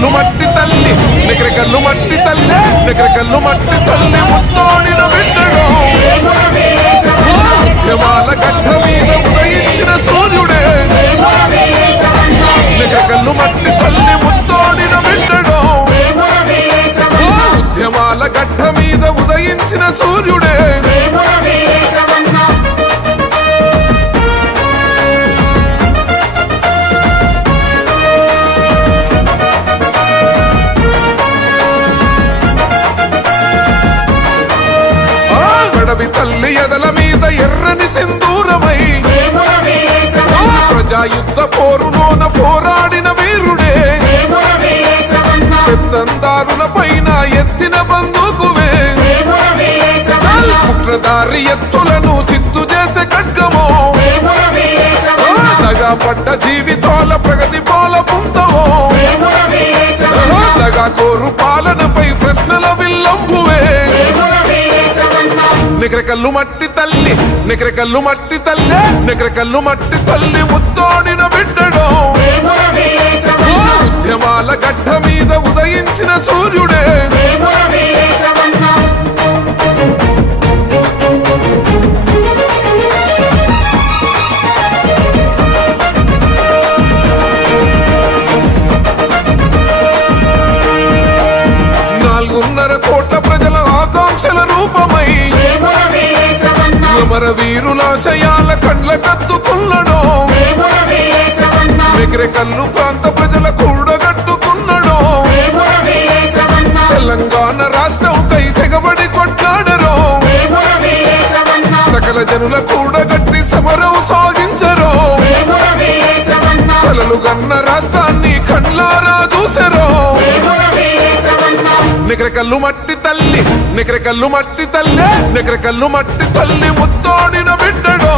నికరకల్లు మట్టి తల్లే నికరకల్లు మట్టి తల్లి నెకరెకల్లు మట్టి తల్లి ముత్తోడిన బిడ్డడు. ఉద్యమాల గడ్డ మీద ఉదయించిన సూర్యుడే. నికరకల్లు మట్టి తల్లి ముత్తోడిన బిడ్డడు. ఉద్యమాల గడ్డ మీద ఉదయించిన సూర్యుడే. ఆ గడవి తల్లి ఎదల మీద ఎర్రని సింధూరమై. ప్రజాయుద్ధ పోరులోన పోరాడిన వీరుడే. పెత్తందారుల పైన ఎత్తిన బందూకువే కుట్రదారి ఎత్తులను చిత్తు చేసే ఖడ్గమో. పడ్డ జీవితాల ప్రగతి పాల నికరకల్లు మట్టి తల్లి నికరకల్లు మట్టి తల్లి నికరకల్లు మట్టి తల్లి ముత్తోడిన బిడ్డడు. ఉద్యమాల గడ్డ మీద ఉదయించిన సూర్యుడే. నాలుగున్నర కోట్ల ప్రజల ఆకాంక్షల రూపమై వీరులాశయాల కండ్ల కత్తుకున్నడో. కల్లు ప్రాంత ప్రజల కూడగట్టుకున్నడో. తెలంగాణ రాష్ట్రం కై తెగబడి కొట్లాడరో. సకల జనుల కూడగట్టి సమరం సాగించరో. కలలు గన్న రాష్ట్రాన్ని కండ్లారా చూసెరో నికరకల్లు మట్టి తల్లి నికరకల్లు మట్టి తల్లి నికరకల్లు మట్టి తల్లి ముత్తోడిన బిడ్డడో.